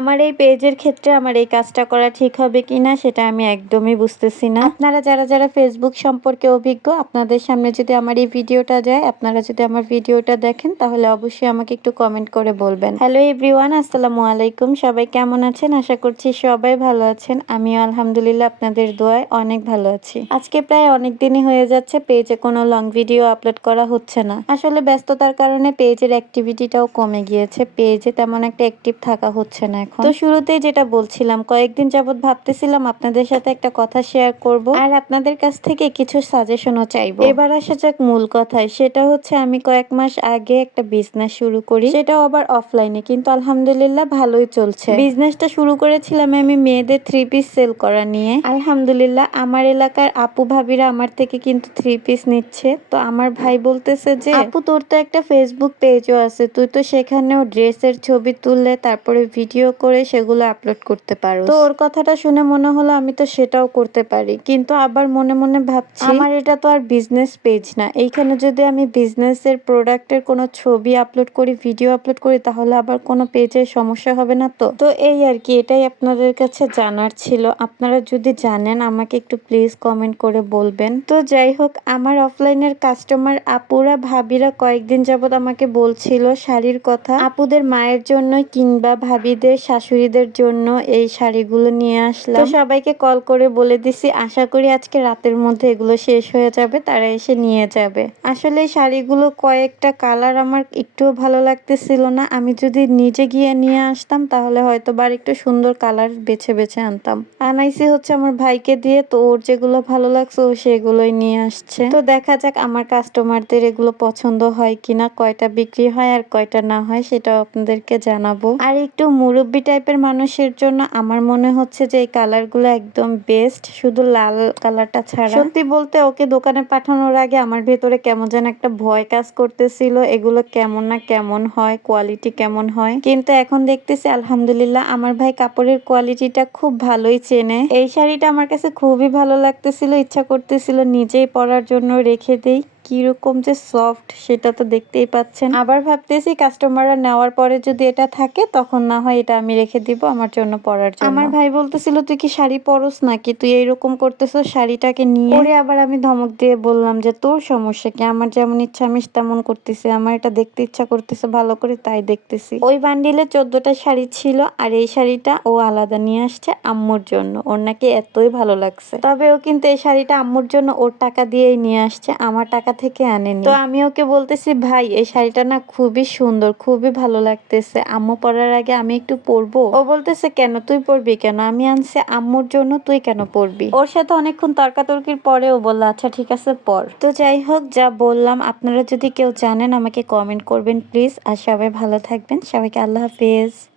আমার এই পেজের ক্ষেত্রে আমার এই কাজটা করা ঠিক হবে কিনা সেটা আমি একদমই বুঝতেছি না। আপনারা যারা যারা ফেসবুক সম্পর্কে অভিজ্ঞ, আপনাদের সামনে যদি আমার এই ভিডিওটা যায়, আপনারা যদি আমার ভিডিওটা দেখেন, তাহলে অবশ্যই আমাকে একটু কমেন্ট করে বলবেন। হ্যালো এভরিওয়ান আসসালামু আলাইকুম। সবাই কেমন আছেন? আশা করছি সবাই ভালো আছেন। আমিও আলহামদুলিল্লাহ আপনাদের দোয়ায় অনেক ভালো আছি। আজকে প্রায় অনেক দিনই হয়ে যাচ্ছে, পেজে কোনো লং ভিডিও আপলোড করা হচ্ছে না। আসলে ব্যস্ততার কারণে পেজের অ্যাক্টিভিটিটাও কমে গিয়েছে। পেজে তেমন একটা অ্যাক্টিভ থাকা হচ্ছে না এখন তো শুরুতেই যেটা বলছিলাম, কয়েকদিন যাবত ভাবতেছিলাম আপনাদের সাথে একটা কথা শেয়ার করব আর আপনাদের কাছ থেকে কিছু সাজেশনও চাইব। এবার আসা যাক মূল কথায়, সেটা হচ্ছে আমি কয়েক মাস আগে একটা বিজনেস শুরু করি। সেটাও আবার অফলাইনে কিন্তু আলহামদুলিল্লাহ ভালোই চলছে। বিজনেসটা শুরু করেছিলাম আমি মেয়েদের থ্রি পিস সেল করা নিয়ে। আলহামদুলিল্লাহ, আমার এলাকার আপু ভাবিরা আমার থেকে কিন্তু থ্রি পিস নিচ্ছে। তো আমার ভাই বলতেছে যে, আপু, তোর তো একটা ফেসবুক পেজও আছে। তুই তো সেখানেও ড্রেসের ছবি তুললে, তারপরে ভিডিও করে সেগুলো আপলোড করতে পারো। তো ওর কথাটা শুনে মনে হলো আমি তো সেটাও করতে পারি। কিন্তু আবার মনে মনে ভাবছি আমার এটা তো আর বিজনেস পেজ না। এইখানে যদি আমি বিজনেসের প্রোডাক্টের কোনো ছবি আপলোড করি ভিডিও আপলোড করি তাহলে আবার কোনো পেজের সমস্যা হবে না তো? তো এই আর কি এটাই আপনাদের কাছে জানার ছিল। আপনারা যদি জানেন আমাকে একটু প্লিজ কমেন্ট করে বলবেন। তো যাই হোক আমার অফলাইনের কাস্টমার আপুরা ভাবিরা কয়েকদিন যাবত আমাকে বলছিল শাড়ির কথা। আপুদের মায়ের জন্য কিংবা ভাবিদের শাশুড়িদের জন্য এই শাড়িগুলো নিয়ে আসলাম। সবাইকে কল করে বলে দিছি, আশা করি আজকে রাতের মধ্যে এগুলো শেষ হয়ে যাবে, তারা এসে নিয়ে যাবে। আসলে শাড়িগুলো কয়েকটা কালার আমার একটুও ভালো লাগতেছিল না। আমি যদি নিজে গিয়ে নিয়ে আসতাম, তাহলে হয়তো বার একটু সুন্দর কালার বেছে বেছে আনতাম। আনাইছি হচ্ছে আমার ভাইকে দিয়ে, তো ওর যেগুলো ভালো লাগছে, ও সেগুলোই নিয়ে আসছে। তো দেখা যাক আমার কাস্টমারদের এগুলো পছন্দ হয় কিনা, কয়টা বিক্রি হয় আর কয়টা না হয়, সেটাও আপনাদেরকে জানাব। আর একটু মুরব্বি টাইপের মানুষের জন্য আমার মনে হচ্ছে যে এই কালারগুলো একদম বেস্ট শুধু লাল কালারটা ছাড়া। সত্যি বলতে ওকে দোকানে পাঠানোর আগে আমার ভেতরে কেমন যেন একটা ভয় কাজ করতেছিল, এগুলো কেমন না কেমন হয় কোয়ালিটি কেমন হয়। কিন্তু এখন দেখতেছি আলহামদুলিল্লাহ আমার ভাই কাপড়ের কোয়ালিটিটা খুব ভালোই চেনে। এই শাড়িটা আমার কাছে খুবই ভালো লাগতেছিল, ইচ্ছা করতেছিল নিজেই পরার জন্য রেখে দেই। কীরকম যে সফট সেটা তো দেখতেই পাচ্ছেন। আবার ভাবতেছি কাস্টমাররা নেওয়ার পরে যদি এটা থাকে তখন না হয় এটা আমি রেখে দিব আমার জন্য পরার জন্য। আমার ভাই বলতেছিল তুই কি শাড়ি পরস নাকি? তুই এইরকম করতেছ শাড়িটাকে নিয়ে? পরে আবার আমি ধমক দিয়ে বললাম যে তোর সমস্যা কি? আমার যেমন ইচ্ছা আমি তেমন করতেছি। আমার এটা দেখতে ইচ্ছা করতেছে ভালো করে তাই দেখতেছি। ওই বান্ডিলে চোদ্দটা শাড়ি ছিল আর এই শাড়িটা ও আলাদা নিয়ে আসছে আম্মুর জন্য। ওর নাকি এতই ভালো লাগছে। তবে ও কিন্তু এই শাড়িটা আম্মুর জন্য ওর টাকা দিয়েই নিয়ে আসছে। আমার টাকা থেকে আনেনি। তো আমি ওকে বলতেছি, ভাই, এই শাড়িটা না খুবই সুন্দর, খুবই ভালো লাগতেছে। আম্মু পরার আগে আমি একটু পরবো? ও বলতেছে, কেন তুই পরবি কেন? আমি আনছি আম্মুর জন্য, তুই কেন পরবি? ওর সাথে অনেকক্ষণ তর্কাতর্কির পরে ও বলল আচ্ছা ঠিক আছে, পর। তো যাই হোক, যা বললাম, আপনারা যদি কেউ জানেন, আমাকে কমেন্ট করবেন প্লিজ আর সবাই ভালো থাকবেন। সবাইকে আল্লাহ হাফিজ।